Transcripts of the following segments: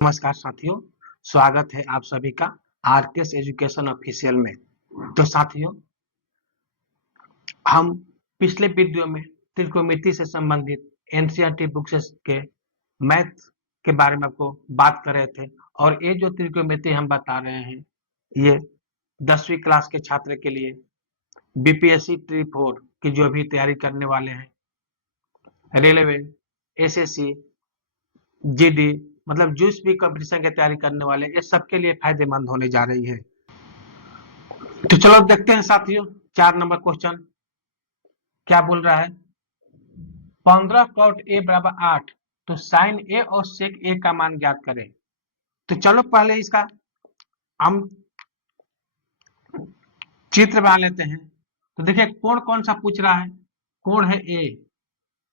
नमस्कार साथियों, स्वागत है आप सभी का आरकेएस एजुकेशन ऑफिशियल में। तो साथियों, हम पिछले वीडियो में त्रिकोणमिति से संबंधित एनसीईआरटी बुक्स के मैथ के बारे में आपको बात कर रहे थे और ये जो त्रिकोणमिति हम बता रहे हैं ये 10वीं क्लास के छात्र के लिए बीपीएससी ट्री 4 की जो भी तैयारी करने वाले हैं, रेलवे, एसएससी, जीडी, मतलब जिस भी कंपटीशन की तैयारी करने वाले ये सबके लिए फायदेमंद होने जा रही है। तो चलो देखते हैं साथियों, 4 नंबर क्वेश्चन क्या बोल रहा है। 15 cot a बराबर 8, तो साइन ए और सेक ए का मान ज्ञात करें। तो चलो पहले इसका हम चित्र बना लेते हैं। तो देखिए कोण कौन सा पूछ रहा है, कोण है ए,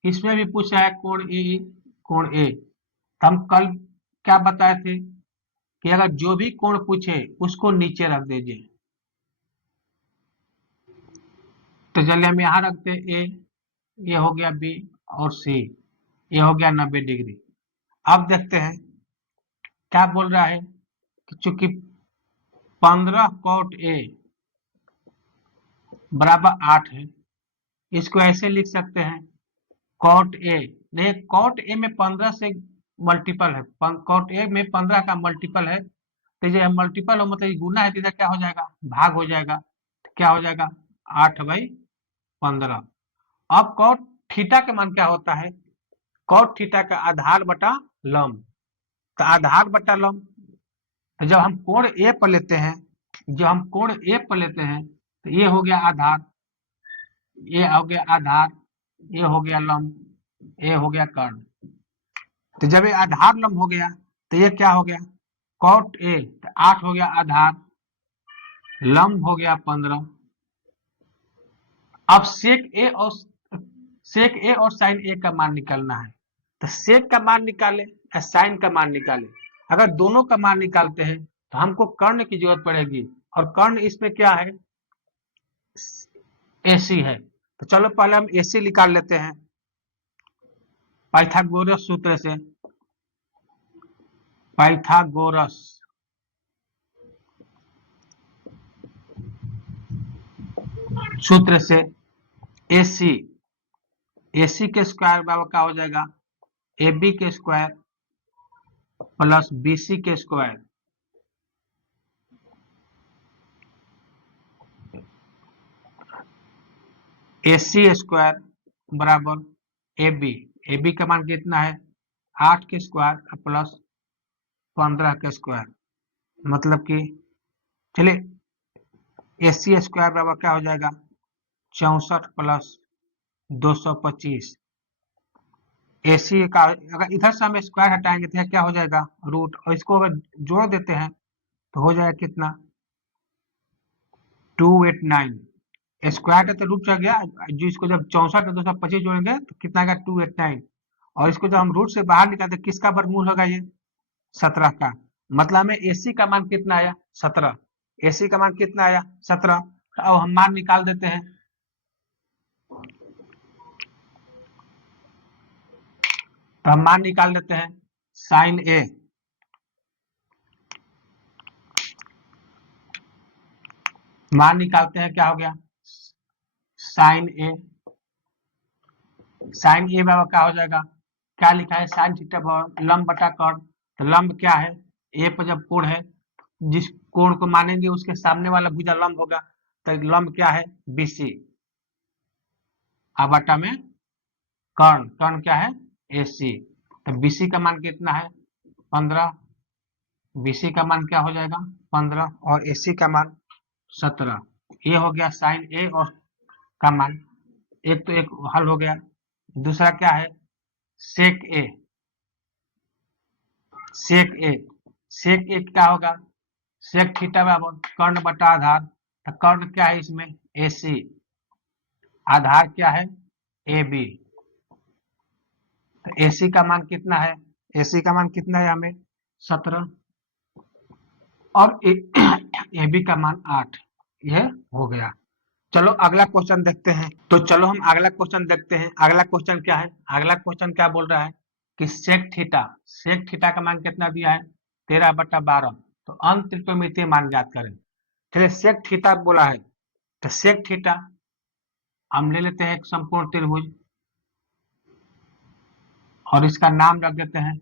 इसमें भी पूछ रहा है कोण ए, कोण ए। तो हम कल क्या बताए थे कि अगर जो भी कोण पूछे उसको नीचे रख दीजिए। तो चलिए हम यहाँ रखते हैं ए, ये हो गया बी और सी, ये हो गया 90 डिग्री। अब देखते हैं क्या बोल रहा है कि चूंकि 15 cot a बराबर 8 है, इसको ऐसे लिख सकते हैं cot a, नहीं cot a में 15 से मल्टीपल है, cot a में 15 का मल्टीपल है, तो ये मल्टीपल हो मतलब गुना है, तो क्या हो जाएगा, भाग हो जाएगा। तो क्या हो जाएगा 8/15। अब cot थीटा का मान क्या होता है, cot थीटा का आधार बटा लंब। तो आधार बटा लंब, तो जब हम कोण ए पर लेते हैं, तो ये हो गया आधार, ये हो गया आधार, ये हो गया लंब, ये हो गया कर्ण। तो जब ये आधार लंब हो गया तो ये क्या हो गया cot ए, तो 8 हो गया आधार, लंब हो गया 15। अब सेक ए और साइन ए का मान निकालना है। तो सेक का मान निकाले या साइन का मान निकाले, अगर दोनों का मान निकालते हैं तो हमको कर्ण की जरूरत पड़ेगी, और कर्ण इसमें क्या है, एसी है। तो चलो पहले हम एसी निकाल लेते हैं पाइथागोरस सूत्र से। पाइथागोरस सूत्र से एसी, एसी के स्क्वायर बराबर क्या हो जाएगा, ए बी के स्क्वायर प्लस बी सी के स्क्वायर, एसी स्क्वायर बराबर ए बी का मान कितना है 8 के स्क्वायर प्लस 15 के स्क्वायर, मतलब कि चलिए एसी स्क्वायर बराबर क्या हो जाएगा 64 प्लस 225। एसी का अगर इधर से हम स्क्वायर हटाएंगे तो क्या हो जाएगा रूट, और इसको अगर जोड़ देते हैं तो हो जाएगा कितना 289। स्क्वायर तो रूट चल गया, जो इसको जब 64 225 जोड़ेंगे तो कितना आएगा 289, और इसको जब हम रूट से बाहर निकालते किसका वर्गमूल होगा ये 17 का, मतलब में एसी का मान कितना आया 17, एसी का मान कितना आया 17। अब हम मान निकाल देते हैं। तो हम मान निकाल देते हैं साइन ए, मान निकालते हैं क्या हो गया साइन ए, साइन ए बराबर क्या हो जाएगा, क्या लिखा है साइन थीटा बराबर लंब बटा कर्ण। तो लंब क्या है, ए पर जब कोण है, जिस कोण को मानेंगे उसके सामने वाला भुजा लंब होगा, तो लंब क्या है बीसी, बटा में कर्ण, कर्ण क्या है एसी। तो बीसी का मान कितना है 15, बीसी का मान क्या हो जाएगा 15 और एसी का मान 17। ये हो गया साइन ए और का मान, एक तो एक हल हो गया। दूसरा क्या है सेक ए, सेक ए, सेक ए क्या होगा सेक थीटा बराबर कर्ण बटा आधार। तो कर्ण क्या है इसमें एसी, आधार क्या है ए बी। तो एसी का मान कितना है, एसी का मान कितना है हमें 17, और ए बी का मान 8, यह हो गया। चलो अगला क्वेश्चन देखते हैं। तो चलो हम अगला क्वेश्चन देखते हैं। अगला क्वेश्चन क्या है, अगला क्वेश्चन क्या बोल रहा है कि सेक थीटा का मान कितना दिया है 13/12। तो अंत त्रिकोणमितीय मान ज्ञात करें। चलिए सेक थीटा बोला है, तो सेक थीटा हम ले लेते हैं एक संपूर्ण त्रिभुज और इसका नाम रख देते हैं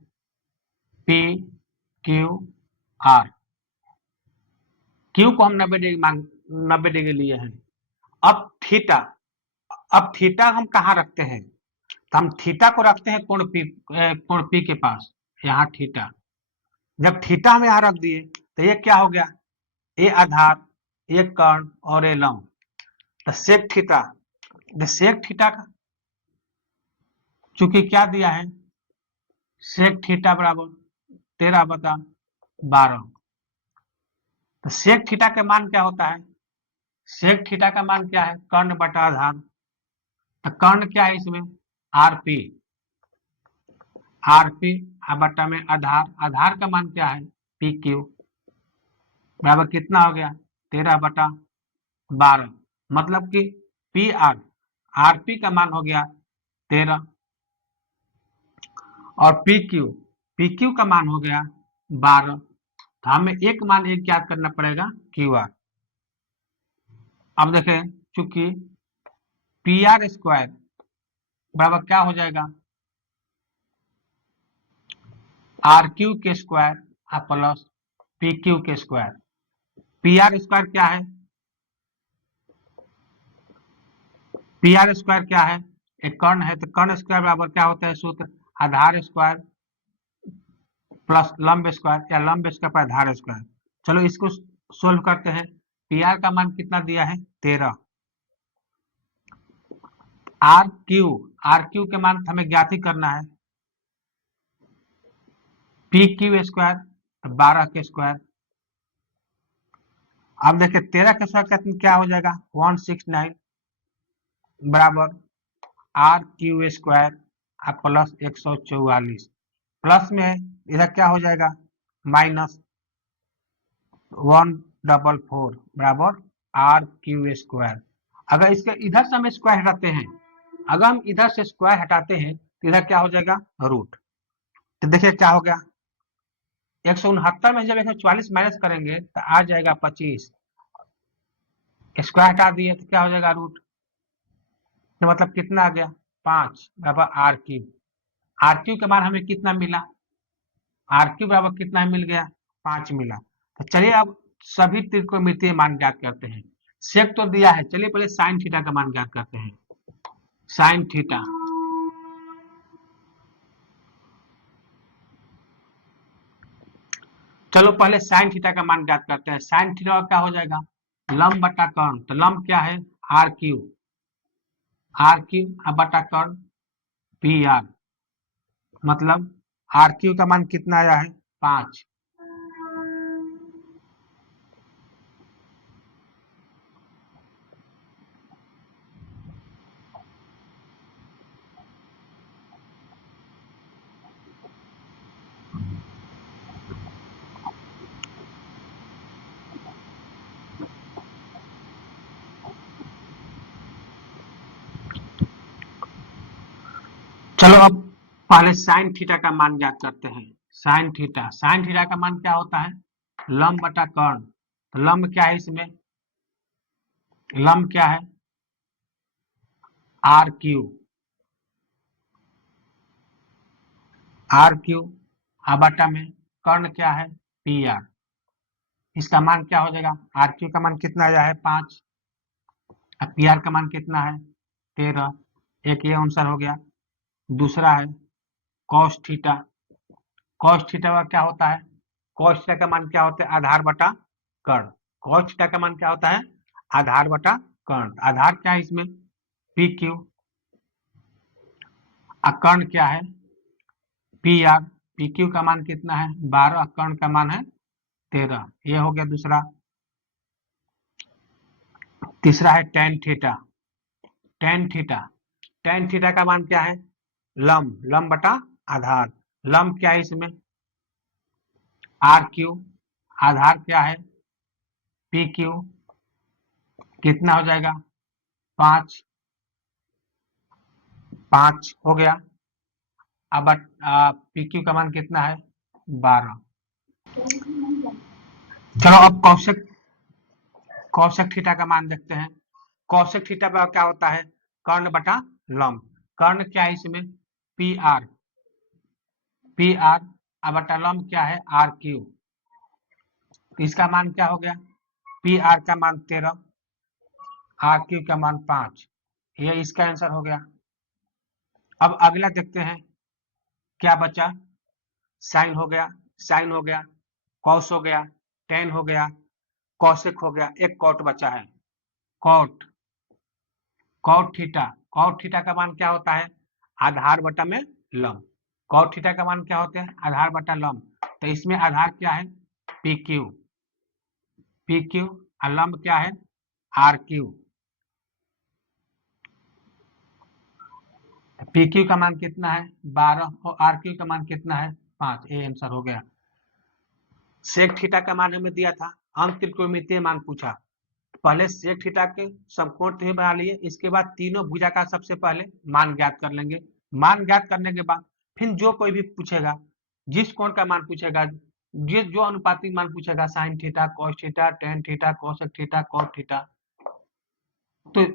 पी क्यू आर। क्यू को हम 90 डिग्री लिए हैं। अब थीटा, अब थीटा हम कहाँ रखते हैं, तो हम थीटा को रखते हैं कोण पी के पास, यहाँ थीटा। जब थीटा हम यहाँ रख दिए तो ये क्या हो गया, ये आधार, ये कर्ण और ये लंब। तो सेक थीटा, सेक थीटा का चूंकि क्या दिया है, सेक थीटा बराबर 13/12। तो सेक थीटा के मान क्या होता है, सेक थीटा का मान क्या है, कर्ण बटा आधार। तो कर्ण क्या है इसमें, आरपी, आरपी बटा में आधार, आधार का मान क्या है, पी क्यू बराबर कितना हो गया, 13/12। मतलब कि पी आर, आरपी का मान हो गया 13 और पी क्यू का मान हो गया 12। तो हमें एक मान एक याद करना पड़ेगा, क्यू आर। अब देखें, चूंकि पी आर स्क्वायर बराबर क्या हो जाएगा, आर क्यू के स्क्वायर प्लस पी क्यू के स्क्वायर। पी आर स्क्वायर क्या है, पी आर स्क्वायर क्या है, एक कर्ण है, तो कर्ण स्क्वायर बराबर क्या होता है सूत्र, आधार स्क्वायर प्लस लंब स्क्वायर या लंब स्क्वायर पर आधार स्क्वायर। चलो इसको सोल्व करते हैं। पी आर का मान कितना दिया है, 13। आर क्यू के मान हमें ज्ञात ही करना है, पी क्यू स्क्वायर 12 के स्क्वायर। अब देखिए 13 के स्क्वायर क्या हो जाएगा, 169 बराबर R Q square plus 144, plus में इधर क्या हो जाएगा, माइनस 144 बराबर आर क्यू स्क्वायर। अगर इसके इधर से हम स्क्वायर हटाते हैं, अगर हम इधर से स्क्वायर हटाते हैं तो इधर क्या हो जाएगा, रूट। तो देखिए क्या हो गया, 169 में जब 144 माइनस करेंगे तो आ जाएगा 25, स्क्वायर हटा दिए तो क्या हो जाएगा, रूट। तो मतलब कितना आ गया, 5 बराबर आर क्यू। आर क्यू के मान हमें कितना मिला, आर क्यू बराबर कितना मिल गया, 5 मिला। तो चलिए अब सभी त्रिकोणमितीय मान ज्ञात करते हैं। सेक तो दिया है, चलिए पहले साइन थीटा का मान ज्ञात करते हैं। साइन थीटा, चलो पहले साइन थीटा का मान ज्ञात करते हैं। साइन थीटा क्या हो जाएगा, लंब बटा कर्ण। तो लंब क्या है, आर क्यू, आर क्यू बटा कर्ण पी आर। मतलब आर क्यू का मान कितना आया है, 5। चलो अब पहले साइन थीटा का मान ज्ञात करते हैं। साइन थीटा, साइन थीटा का मान क्या होता है, लंब बटा कर्ण। तो लंब क्या है इसमें, लंब क्या है, आर क्यू, आर क्यू बटा में कर्ण क्या है, पी आर। इसका मान क्या हो जाएगा, आर क्यू का मान कितना आया है, 5। अब पी आर का मान कितना है, 13। एक ये आंसर हो गया। दूसरा है कॉस थीटा। कॉस थीटा का क्या होता है, कॉस थीटा का मान क्या होता है, आधार बटा कर्ण। कॉस थीटा का मान क्या होता है, आधार बटा कर्ण। आधार क्या है इसमें, पी क्यू, कर्ण क्या है, पी आर। पी क्यू का मान कितना है, 12, कर्ण का मान है 13। ये हो गया दूसरा। तीसरा है tan theta. Tan theta, tan theta का मान क्या है, लंब, लंब बटा आधार। लंब क्या है इसमें, आर क्यू, आधार क्या है, पी क्यू। कितना हो जाएगा, 5, 5 हो गया। अब पी क्यू का मान कितना है, 12। चलो अब कौशिक थीटा का मान देखते हैं। कौशिक थीटा पर क्या होता है, कर्ण बटा लंब। कर्ण क्या है इसमें, पी आर बटा लंब क्या है, आर क्यू। तो इसका मान क्या हो गया, पी आर का मान 13, आर क्यू का मान 5। ये इसका आंसर हो गया। अब अगला देखते हैं क्या बचा। साइन हो गया, साइन हो गया, कॉस हो गया, टेन हो गया, कौशिक हो गया, एक कॉट बचा है। Cot cot theta, cot theta का मान क्या होता है, आधार बटा में लंब। कॉट थीटा का मान क्या होता है, आधार बटा लंब। तो इसमें आधार क्या है, पी क्यू, पी क्यू, और लंब क्या है, आर क्यू। पी क्यू का मान कितना है 12 और आर क्यू का मान कितना है 5। ये आंसर हो गया। सेक थीटा का मान हमें दिया था, हम त्रिकोणमितीय मान पूछा। पहले सेक थीटा के समकोण त्रिभुज बना लिए, इसके बाद तीनों भुजा का सबसे पहले मान ज्ञात कर लेंगे। मान ज्ञात करने के बाद फिर जो कोई भी पूछेगा, जिस कोण का मान पूछेगा, जिस जो अनुपातिक मान पूछेगा, sine theta, cos theta, tan theta, cosec theta, cot theta, तो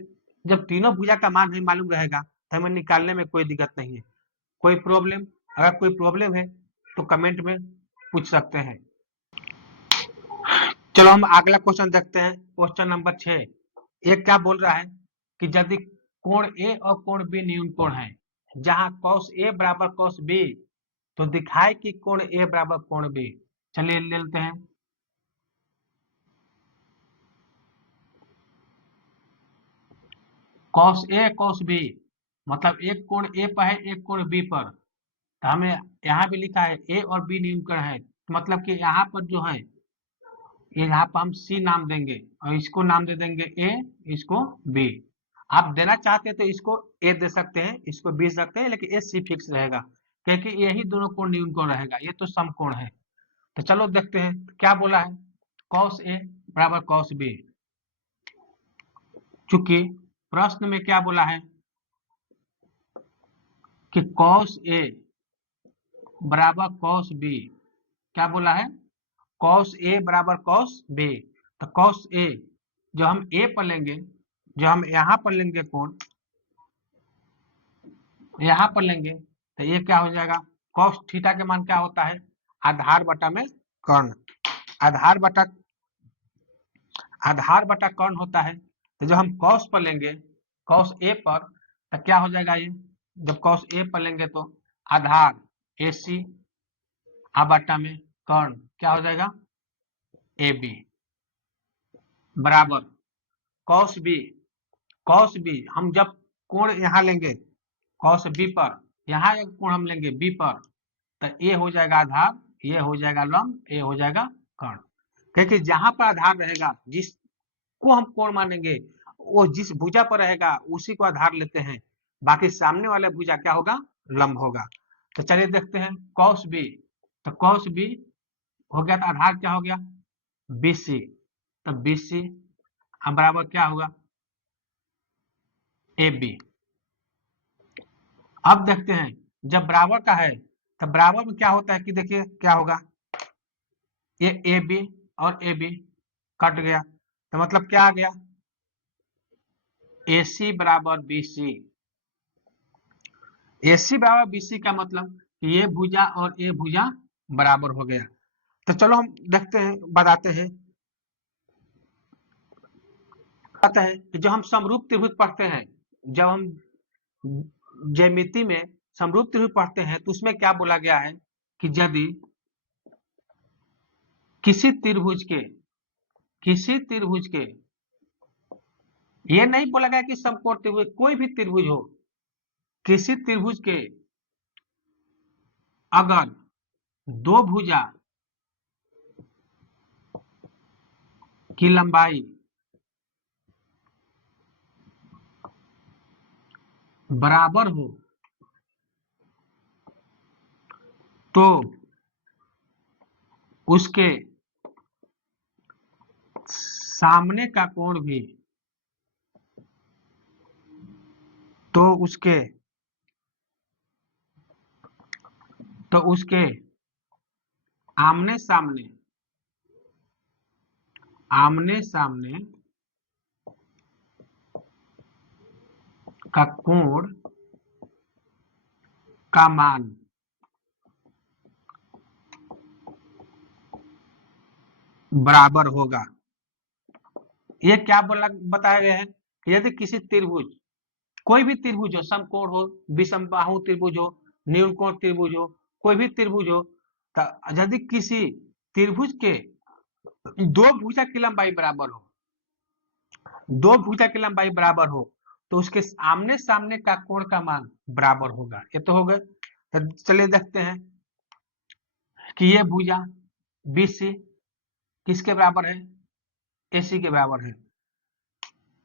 जब तीनों भुजा का मान हमें मालूम रहेगा तो हमें निकालने में कोई दिक्कत नहीं है। कोई प्रॉब्लम, अगर कोई प्रॉब्लम है तो कमेंट में पूछ सकते हैं। चलो हम अगला क्वेश्चन देखते हैं, क्वेश्चन नंबर 6। ये क्या बोल रहा है कि यदि कोण ए और कोण बी न्यून कोण है, जहां cos ए बराबर cos बी, तो दिखाए कि कोण ए बराबर कोण बी। चलिए ले लेते हैं। cos ए cos बी मतलब एक कोण ए पर है, एक कोण बी पर। तो हमें यहाँ भी लिखा है ए और बी न्यून कोण है, मतलब कि यहाँ पर जो है, ये यहाँ पर हम सी नाम देंगे और इसको नाम दे देंगे ए, इसको बी। आप देना चाहते हैं तो इसको ए दे सकते हैं, इसको बी दे सकते हैं, लेकिन ए सी फिक्स रहेगा क्योंकि यही दोनों कोण न्यून कोण रहेगा, ये तो समकोण है। तो चलो देखते हैं क्या बोला है, cos ए बराबर cos बी। चूंकि प्रश्न में क्या बोला है कि cos ए बराबर cos बी, क्या बोला है, cos ए बराबर cos बी। तो cos ए जो हम ए पर लेंगे, जो हम यहाँ पर लेंगे कोण, यहाँ पर लेंगे, तो ये क्या हो जाएगा, cos थीटा के मान क्या होता है, आधार बटा में कर्ण। आधार बटा आधार बटा कर्ण होता है। तो जब हम cos पर लेंगे, cos ए पर, तो क्या हो जाएगा, ये जब cos ए पर लेंगे तो आधार ए सी बटा में कर्ण क्या हो जाएगा, ए बी बराबर cos बी। cos बी हम जब कोण यहाँ लेंगे cos बी पर, यहाँ एक कोण हम लेंगे बी पर, तो ए हो जाएगा आधार, ये हो जाएगा लंब, ए हो जाएगा कर्ण। क्योंकि जहां पर आधार रहेगा, जिसको हम कोण मानेंगे, वो जिस भुजा पर रहेगा उसी को आधार लेते हैं, बाकी सामने वाला भुजा क्या होगा, लंब होगा। तो चलिए देखते हैं cos बी। तो cos बी हो गया, तो आधार क्या हो गया, BC। तो BC बराबर क्या होगा, AB। अब देखते हैं जब बराबर का है, तो बराबर में क्या होता है कि देखिए क्या होगा, ये AB और AB कट गया, तो मतलब क्या आ गया, AC बराबर BC। AC बराबर BC का मतलब ये भुजा और ये भुजा बराबर हो गया। तो चलो हम देखते हैं, बताते हैं कि जब हम समरूप त्रिभुज पढ़ते हैं, जब हम ज्यामिति में समरूप त्रिभुज पढ़ते हैं, तो उसमें क्या बोला गया है कि यदि किसी त्रिभुज के, ये नहीं बोला गया कि समकोण त्रिभुज, कोई भी त्रिभुज हो, किसी त्रिभुज के अगर दो भुजा की लंबाई बराबर हो, तो उसके सामने का कोण भी, तो उसके तो उसके आमने सामने आमने सामने का कोण का मान बराबर होगा। ये क्या बोला बताया गया है कि यदि किसी त्रिभुज, कोई भी त्रिभुज हो, समकोण हो, विषमबाहु त्रिभुज हो, न्यूनकोण त्रिभुज हो, कोई भी त्रिभुज हो, यदि किसी त्रिभुज के दो भुजा की लंबाई बराबर हो, दो भुजा की लंबाई बराबर हो, तो उसके आमने सामने का कोण का मान बराबर होगा। ये तो हो गए। तो चलिए देखते हैं कि ये भुजा BC किसके बराबर है, AC के बराबर है।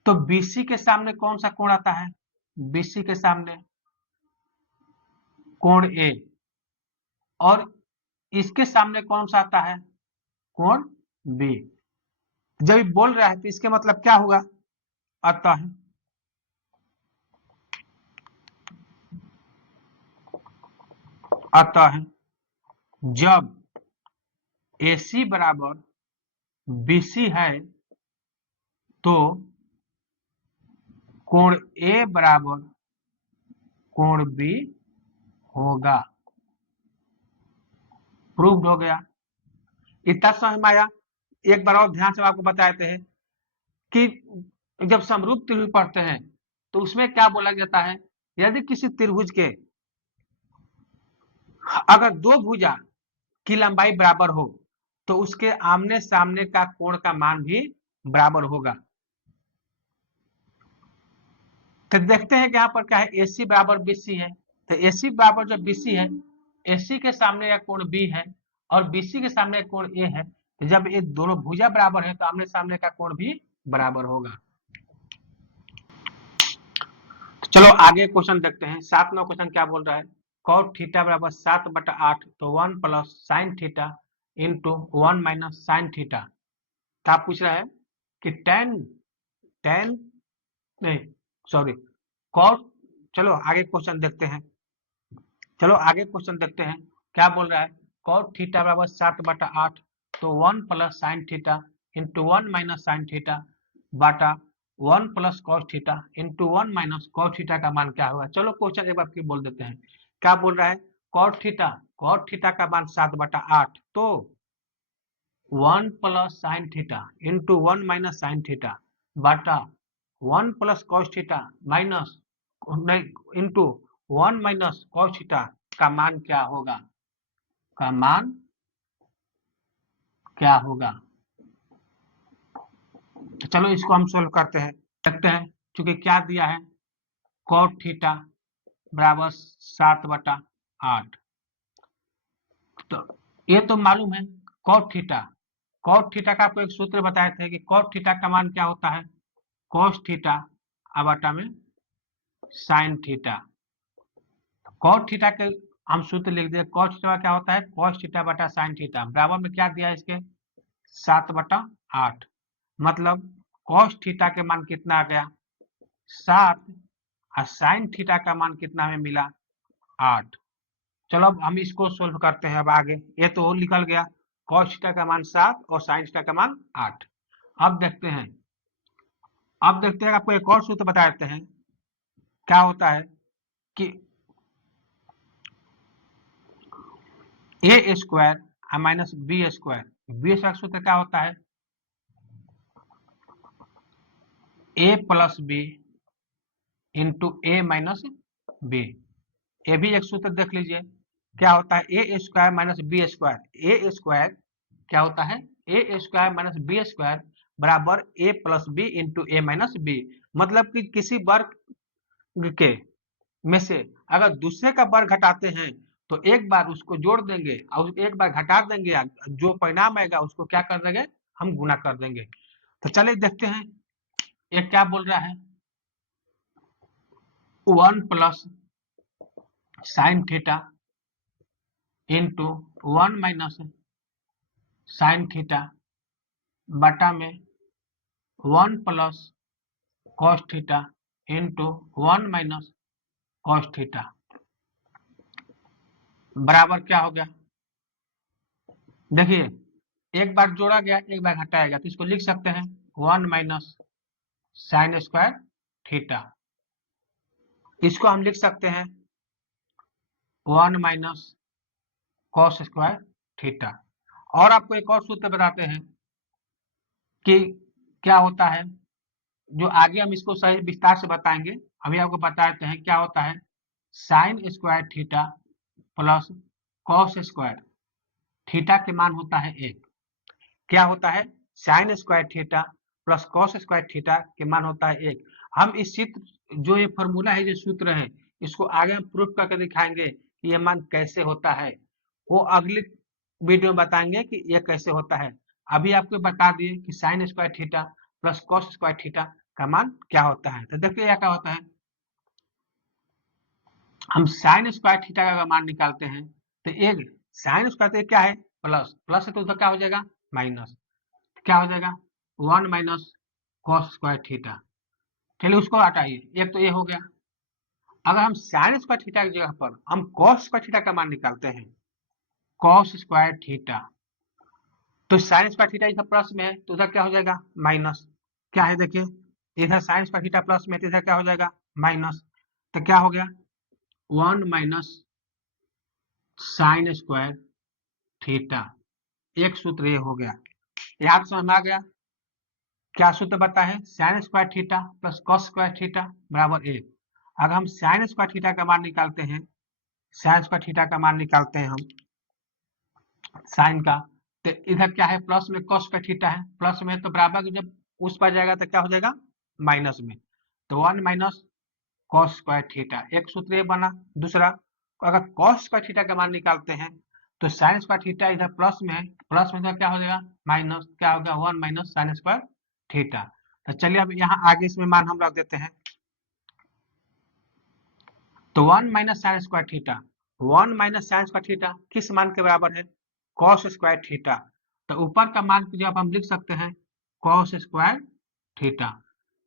तो BC के सामने कौन सा कोण आता है, BC के सामने कोण A, और इसके सामने कौन सा आता है, कोण B। जब बोल रहा है तो इसके मतलब क्या होगा, अतः अतः जब AC बराबर BC है तो कोण A बराबर कोण B होगा। प्रूव्ड हो गया। इतना समझ में आया। एक बार और ध्यान से आपको बताते हैं कि जब समरूप त्रिभुज पढ़ते हैं तो उसमें क्या बोला जाता है, यदि किसी त्रिभुज के अगर दो भुजा की लंबाई बराबर हो तो उसके आमने सामने का कोण का मान भी बराबर होगा। तो देखते हैं कि यहाँ पर क्या है, AC बराबर BC है। तो AC बराबर जब BC है, AC के सामने का कोण B है और BC के सामने का कोण A है, तो जब ये दोनों भुजा बराबर है तो आमने सामने का कोण भी बराबर होगा। चलो आगे क्वेश्चन देखते हैं। 7वां क्वेश्चन क्या बोल रहा है, cot थीटा बराबर 7/8 तो 1 plus sine theta into 1 minus sine theta. क्या पूछ रहा है कि टेन टेन नहीं सॉरी cot, चलो आगे क्वेश्चन देखते हैं। चलो आगे क्वेश्चन देखते हैं क्या बोल रहा है, cot थीटा बराबर 7/8 तो 1 plus sine theta into 1 minus sine theta बाटा 1 plus cos theta into 1 minus cos theta का मान क्या होगा। चलो क्वेश्चन एक बार फिर बोल देते हैं। क्या बोल रहा है, कॉट थीटा का मान 7/8 तो 1 plus sine theta into 1 minus sine theta बाटा 1 plus cos theta minus into 1 minus cos theta का मान क्या होगा, का मान क्या होगा। तो चलो इसको हम सोल्व करते हैं, देखते हैं। चूंकि क्या दिया है, कॉट थीटा बराबर 7/8, तो ये तो मालूम है कॉट थीटा। कॉट थीटा का आपको एक सूत्र बताए थे कि कॉट थीटा का मान क्या होता है, कॉस थीटा बटा में साइन थीटा। कॉट थीटा के हम सूत्र लिख दिए, कॉट थीटा क्या होता है, कॉस थीटा बटा साइन थीटा बराबर में क्या दिया है इसके 7/8। मतलब कॉस थीटा के मान कितना आ गया 7 और साइन थीटा का मान कितना हमें मिला 8। चलो अब हम इसको सोल्व करते हैं। अब आगे ये तो निकल गया, कॉस थीटा का मान 7 और साइन थीटा का मान 8। अब देखते हैं, आपको एक और सूत्र बता देते हैं। क्या होता है कि A square minus B square, B square सूत्र क्या होता है, A plus B into A minus B. ये भी एक सूत्र देख लीजिए, क्या होता है A square minus B square. A square क्या होता है, A square minus B square बराबर A plus B into A minus B. मतलब कि किसी वर्ग के में से अगर दूसरे का वर्ग घटाते हैं तो एक बार उसको जोड़ देंगे और एक बार घटा देंगे, जो परिणाम आएगा उसको क्या कर देंगे, हम गुना कर देंगे। तो चलिए देखते हैं ये क्या बोल रहा है, 1 plus sine theta into 1 minus sine theta बटा में 1 plus cos theta into 1 minus cos theta बराबर क्या हो गया। देखिए एक बार जोड़ा गया, एक बार घटाया गया, तो इसको लिख सकते हैं 1 माइनस साइन स्क्वायर थीटा। इसको हम लिख सकते हैं 1 माइनस कॉस स्क्वायर थीटा। और आपको एक और सूत्र बताते हैं कि क्या होता है, जो आगे हम इसको सही विस्तार से बताएंगे। अभी आपको बताते हैं क्या होता है sine square theta plus cos square theta के मान होता है 1। क्या होता है sine square theta plus cos square theta के मान होता है 1। हम इस चित्र जो ये फॉर्मूला है, जो सूत्र है, इसको आगे हम प्रूफ करके दिखाएंगे कि ये मान कैसे होता है। वो अगली वीडियो में बताएंगे कि ये कैसे होता है। अभी आपको बता दिए कि sine square theta plus cos square theta का मान क्या होता है। तो देखिए यह क्या होता है, हम साइन स्क्वायर थीटा का मान निकालते हैं तो एक साइन स्क्वायर क्या है प्लस, प्लस है तो उधर क्या हो जाएगा माइनस, क्या हो जाएगा 1 माइनस कॉस स्क्वायर थीटा। चलिए उसको हटाइए, एक तो ये हो गया। अगर हम साइन स्क्वायर थीटा की जगह पर हम कॉस स्क्वायर थीटा का मान निकालते हैं, कॉस स्क्वायर थीटा, तो साइन स्क्वायर थीटा इधर प्लस में है तो उधर क्या हो जाएगा माइनस। क्या है देखिए, इधर साइन स्क्वायर थीटा प्लस में तो इधर क्या हो जाएगा माइनस। तो क्या हो गया 1 माइनस साइन स्क्वायर थीटा। एक सूत्र ये हो गया, यहाँ समझ में आ गया। क्या सूत्र बता है sine square theta plus cos square theta बराबर 1। अगर हम साइन स्क्वायर थीटा का मान निकालते हैं, साइन स्क्वायर थीटा का मान निकालते हैं हम साइन का, तो इधर क्या है प्लस में कॉस स्क्वायर थीटा है, प्लस में तो बराबर जब उस पर जाएगा तो क्या हो जाएगा माइनस में। तो 1 माइनस कॉस स्क्वायर थीटा, एक सूत्र ये बना। दूसरा, अगर कॉस स्क्वायर थीटा का मान निकालते हैं तो साइन स्क्वायर थीटा इधर प्लस में है, प्लस में तो क्या हो जाएगा माइनस, क्या हो गया 1 माइनस साइन स्क्वायर थीटा। तो चलिए अब यहाँ आगे इसमें मान हम रख देते हैं। तो 1 minus sine square theta, 1 minus sine square theta किस मान के बराबर है कॉस स्क्वायर थीटा। तो ऊपर का मान जब हम लिख सकते हैं कॉस स्क्वायर थीटा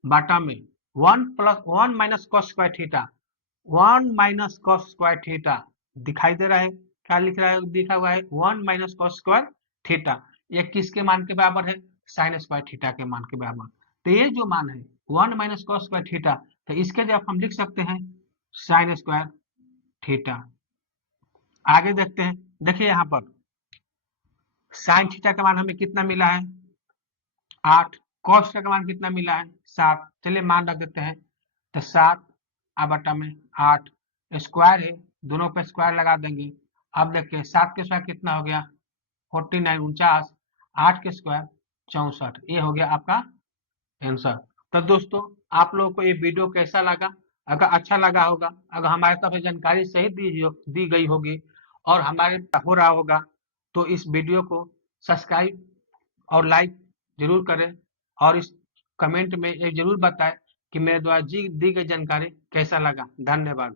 बाटा में 1 plus 1 minus cos square theta, 1 minus cos square theta दिखाई दे रहा है, क्या लिख रहा है दिखा हुआ है 1 माइनस कॉस स्क्वायर थीटा। ये किसके मान के बराबर है साइन स्क्वायर थीटा के मान के बराबर। तो ये जो मान है 1 माइनस कॉस स्क्वायर थीटा, तो इसके जब हम लिख सकते हैं साइन स्क्वायर थीटा। आगे देखते हैं, देखिए यहाँ पर साइन थीटा का मान हमें कितना मिला है 8, कॉस का मान कितना मिला है 7। चलिए मान रख देते हैं, तो 7 बटा में 8 स्क्वायर है, दोनों पे स्क्वायर लगा देंगे। अब देखिए 7 के स्क्वायर कितना हो गया 49 49, 8 के स्क्वायर 64। ये हो गया आपका आंसर। तो दोस्तों आप लोगों को ये वीडियो कैसा लगा, अगर अच्छा लगा होगा, अगर हमारे तरफ से जानकारी सही दी गई होगी और हमारे हो रहा होगा, तो इस वीडियो को सब्सक्राइब और लाइक जरूर करें और इस कमेंट में ये जरूर बताएं कि मेरे द्वारा दी गई जानकारी कैसा लगा। धन्यवाद।